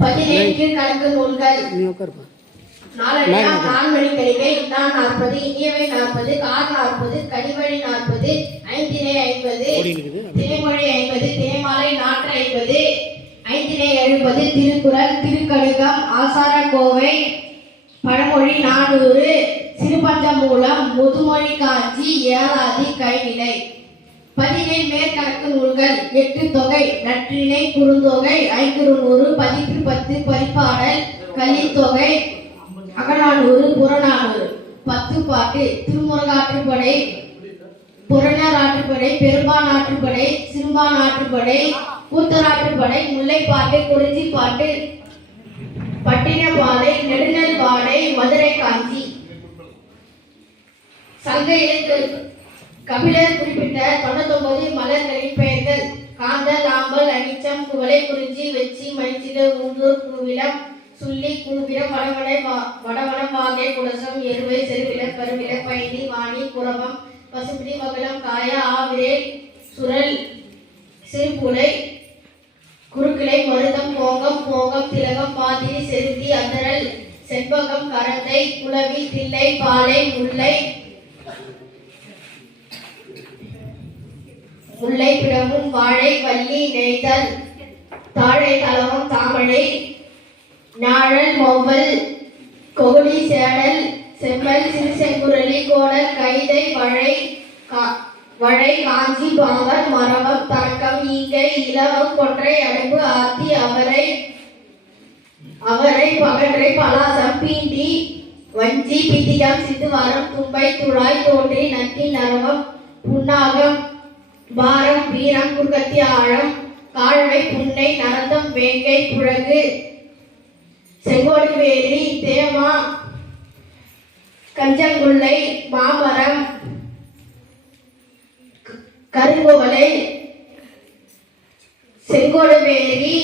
17 கணக்கு நூல்கள். நாலடியா நான்மணி கணிகை இன்னா 40 இனியவை 40 கார் 40 கனிவழி 40 ஐந்தினை 50 திணைமொழி 50 திணைமாலை 450 ஐந்தினை 70 திருக்குறள் திருக்கடுகம் ஆசார கோவை பழமொழி 400 சிறுபஞ்சமூலம் முதுமொழி காஞ்சி ஏலாதி கைநிலை. 17 மேற்கணக்கு நூல்கள். 8 தொகை நற்றிணை குறுந்தொகை ஐங்குறுநூறு பதிற்று 10 பரிபாடல் கலித்தொகை அகநானூறு புறநானூறு 10 பாட்டு திருமுருகாற்றுப்படை புறநாற்றுப்படை பெரும்பானாற்றுப்படை சிறுபானாற்றுப்படை கூத்தராற்றுப்படை முல்லைப்பாட்டு குறிஞ்சிப்பாட்டு பட்டினப்பாலை நெடுநல் பாடை மதுரை காஞ்சி. சங்க இலக்கிய கபிலர் குறிப்பிட்ட 99 மலர்களின் பெயர்கள்: காந்தல் ஆம்பல் அனிச்சம் குவளை குறிஞ்சி வெச்சி மணிச்சிலு ஊந்தூர் கூவிலம் சுள்ளி கூவிரம் வடவனம் வாகை குலசம் எருவை செருவிலர் பருவிலர் பயணி வாணி குரவம் பசுபிடி மகளம் காய ஆவிரேல் சுரல் சிறுபுலை குறுக்கிளை மருதம் போகம் போகம் திலகம் பாதிரி செருந்தி அந்தரல் செண்பகம் கரந்தை குளவி தில்லை பாலை முல்லை பிடமும் வாழை வள்ளி நெய்தல் தாழை தலவம் தாமரை நாழல் மொவ்வல் கொகுடி சேடல் செம்மல் சிறுசெங்குரலி கோடல் கைதை வழை காஞ்சி பாங்கர் மரவம் தரக்கம் ஈங்கை இலவம் கொன்றை அடைப்பு ஆத்தி அவரை பகன்றை பலாசம் பீண்டி வஞ்சி பித்திகம் சித்துவாரம் தும்பை துழாய் தோன்றி நத்தி நரவம் புன்னாகம் பாரம் வீரம் குர்கத்தி ஆழம் காழ்வை புன்னை நரந்தம் வேங்கை புழகு செங்கோடு வேலி தேமா கஞ்சங்குள்ளை மாமரம் கருங்கோவலை செங்கோடு வேலி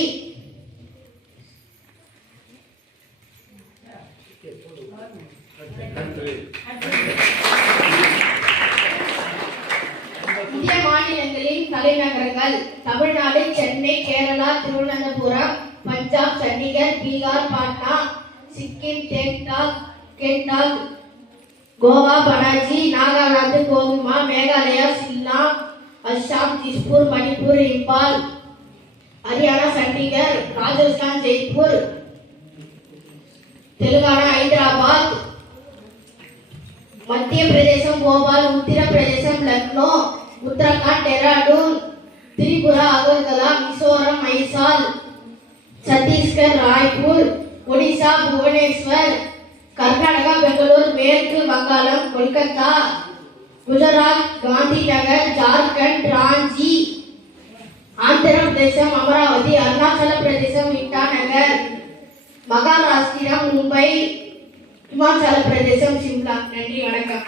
இந்திய மாநிலங்களின் தலைநகரங்கள்: தமிழ்நாடு சென்னை, கேரளா திருவனந்தபுரம், பஞ்சாப் சண்டிகர், பீகார் பாட்னா, சிக்கிம் கேங்டாக், கோவா பனாஜி, நாகாலாந்து கோஹிமா, மேகாலயா ஷில்லாங், அஸ்ஸாம் திஸ்பூர், மணிப்பூர் இம்பால், ஹரியானா சண்டிகர், ராஜஸ்தான் ஜெய்ப்பூர், தெலுங்கானா ஹைதராபாத், மத்திய பிரதேசம் போபால், உத்தர பிரதேசம் லக்னோ, உத்தரகாண்ட் டெராடூன், திரிபுரா அகர்தலா, மிசோரம் ஐசால், சத்தீஸ்கர் ராய்ப்பூர், ஒடிசா புவனேஸ்வர், கர்நாடகா பெங்களூர், மேற்கு வங்காளம் கொல்கத்தா, குஜராத் காந்தி நகர், ஜார்க்கண்ட் ராஞ்சி, ஆந்திர பிரதேசம் அமராவதி, அருணாச்சல பிரதேசம் இட்டாநகர், மகாராஷ்டிரம் மும்பை, இமாச்சல பிரதேசம் சிம்லா. நன்றி, வணக்கம்.